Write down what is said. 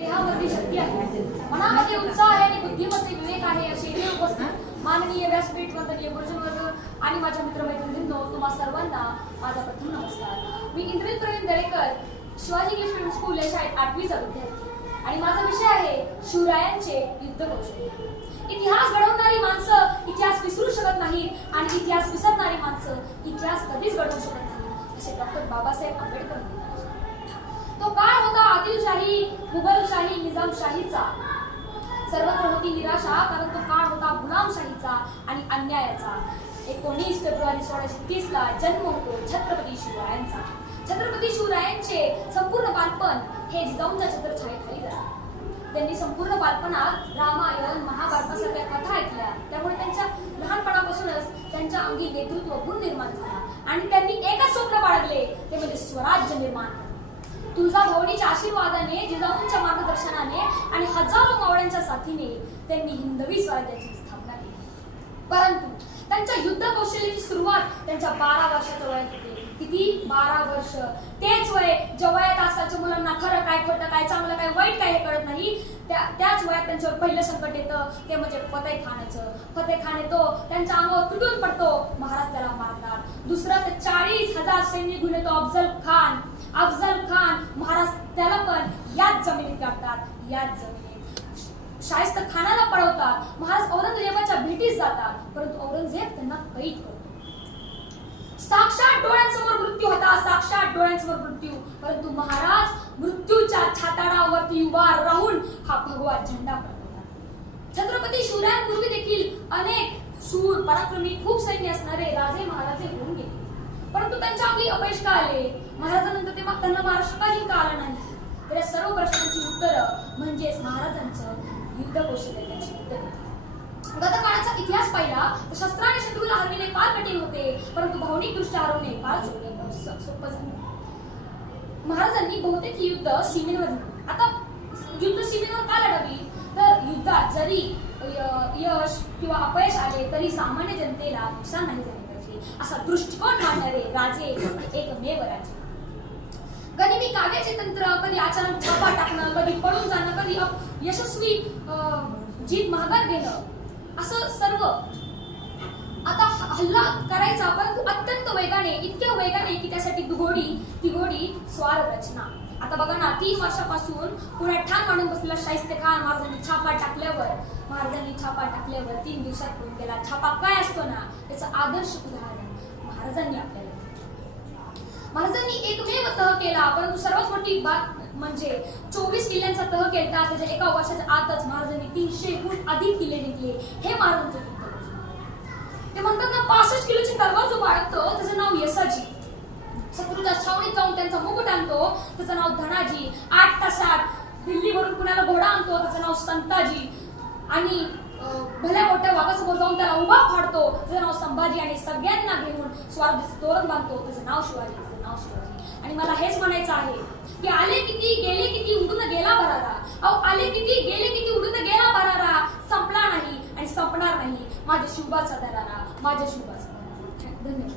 देहामध्ये शक्ती आहे, मनामध्ये उत्साह आहे आणि बुद्धीमध्ये विवेक आहे असे हे उपस्थित माननीय व्यासपीठ वंदनीय गुरुजनवर्ग आणि माझ्या मित्रमैत्रिणींनो, तुम्हा सर्वांना माझा प्रथम नमस्कार. मी Indrit Pravin Darekar, Shivaji English medium school या शाळेत 8वीचा विद्यार्थी आणि माझा विषय आहे शिवरायांचे युद्ध कौशल्य. इतिहास घडवणारी माणसं इतिहास विसरू शकत नाहीत आणि इतिहास विसरणारी माणसं इतिहास कधीच घडवू शकत नाहीत असे डॉक्टर बाबासाहेब आंबेडकर म्हणतात. तो काळ होता आदिलशाही, मुघलशाही, निजामशाहीचा. सर्वत्र होती निराशा, कारण तो काळ होता गुलामशाहीचा आणि अन्यायाचा. 19 फेब्रुवारी 1630 ला जन्म होतो छत्रपती शिवरायांचा. छत्रपती शिवरायांचे संपूर्ण बालपण हे जिजाऊंच्या छत्रछायेखाली झाले. त्यांनी संपूर्ण बालपणात रामायण, महाभारतासारख्या कथा ऐकल्या, त्यामुळे त्यांच्या लहानपणापासूनच त्यांच्या अंगी नेतृत्व गुण निर्माण झाला आणि त्यांनी एकच स्वप्न बाळगले, ते म्हणजे स्वराज्य निर्माण. तुळजाभवानीच्या आशीर्वादाने, जिजाऊंच्या मार्गदर्शनाने आणि हजारो मावळ्यांच्या साथीने त्यांनी हिंदवी स्वराज्याची स्थापना केली. परंतु त्यांच्या युद्ध कौशल्याची सुरुवात त्यांच्या 12 वर्षाच्या वयात होते. किती? 12 वर्ष. तेच वय ज्या वयात आजकालच्या मुलांना खरं काय, खोटं काय, चांगलं काय, वाईट काय हे कळत नाही. त्याच वयात त्यांच्यावर पहिलं संकट येतं, ते म्हणजे फतेखानाचं. फतेखान येतो, त्यांच्या अंगावर तुटून पडतो, महाराज त्याला मारतात. दुसरं ते 40,000 सैन्य घेऊन येतो अफजल खान. महाराज त्याला पण याच जमिनीत गाठतात, याच जमिनीत शाहिस्ता खानाला पळवतात. महाराज औरंगजेबाच्या भेटीस जातात, परंतु औरंगजेब त्यांना कैद करतो. साक्षात डोळ्यांसमोर मृत्यू होता, साक्षात डोळ्यांसमोर मृत्यू, परंतु महाराज मृत्यूच्या छाताडावरती उभा राहून हा भगवा झेंडा फडकवतात. छत्रपती शिवरायांपूर्वी देखील अनेक शूर, पराक्रमी, खूप सैन्य असणारे राजे महाराजे होऊन गेले, परंतु त्यांच्या अंगी अपयश का आले? महाराजांनंतर ते मग त्यांना महाराष्ट्र का जिंकता आला नाही? तर या सर्व प्रश्नांची उत्तरं म्हणजेच महाराजांचं युद्ध कौशल्य, त्यांची युद्ध. गतकाळाचा इतिहास पाहिला तर शस्त्राने शत्रूला हरविणे फार कठीण होते, परंतु भावनिक दृष्ट्या हरवणे फार सोपं झाले. महाराजांनी बहुतेक ही युद्ध सीमेवर लढली. आता युद्ध सीमेवर का लढावी? तर युद्धात जरी यश किंवा अपयश आले तरी सामान्य जनतेला नुकसान नाही झाले पाहिजे असा दृष्टिकोन मांडणारे राजे एकमेव राजे. कधी काव्याचे तंत्र, कधी अचानक छापा टाकणं, कधी पळून जाणं, कधी यशस्वी जीत महागात घेणं, असं सर्व आता हल्ला करायचा, परंतु अत्यंत वेगाने, इतक्या वेगाने की त्यासाठी तिघोडी स्वार रचना. आता बघा ना, 3 वर्षापासून पुण्यात ठाण मांडून बसलेला शाहिस्ते खान महाराजांनी छापा टाकल्यावर 3 दिवसात होऊन गेला. छापा काय असतो ना, त्याचं आदर्श उदाहरण महाराजांनी एकमेव तह केला, परंतु सर्वात मोठी बात म्हणजे 24 किल्ल्यांचा तह केला. त्याच्या एका वर्षाच्या आतच महाराजांनी 300हून अधिक किल्ले जिंकले. हे महाराजांचं युद्ध. ते म्हणतात ना, 65 किलोची तलवार जो बाळगतो त्याचं नाव यसाजी. शत्रूच्या छावणीत जाऊन त्यांचा मुकुट आणतो, त्याचं नाव धनाजी. 8 तासात दिल्लीवरून पुण्याला घोडा आणतो, त्याचं नाव संताजी. आणि भल्या मोठ्या वाघासमोर जाऊन त्याला उभा फाडतो, त्याचं नाव संभाजी. आणि सगळ्यांना घेऊन स्वारगेचं तोरण बांधतो, त्याचं नाव शिवाजी. आणि मला हेच म्हणायचं आहे की आले किती गेले किती उडून गेला भरारा. आले किती गेले किती उडून गेला भरारा, संपला नाही आणि संपणार नाही माझ्या शिवबाचा दरारा, माझ्या शिवबाचा. धन्यवाद.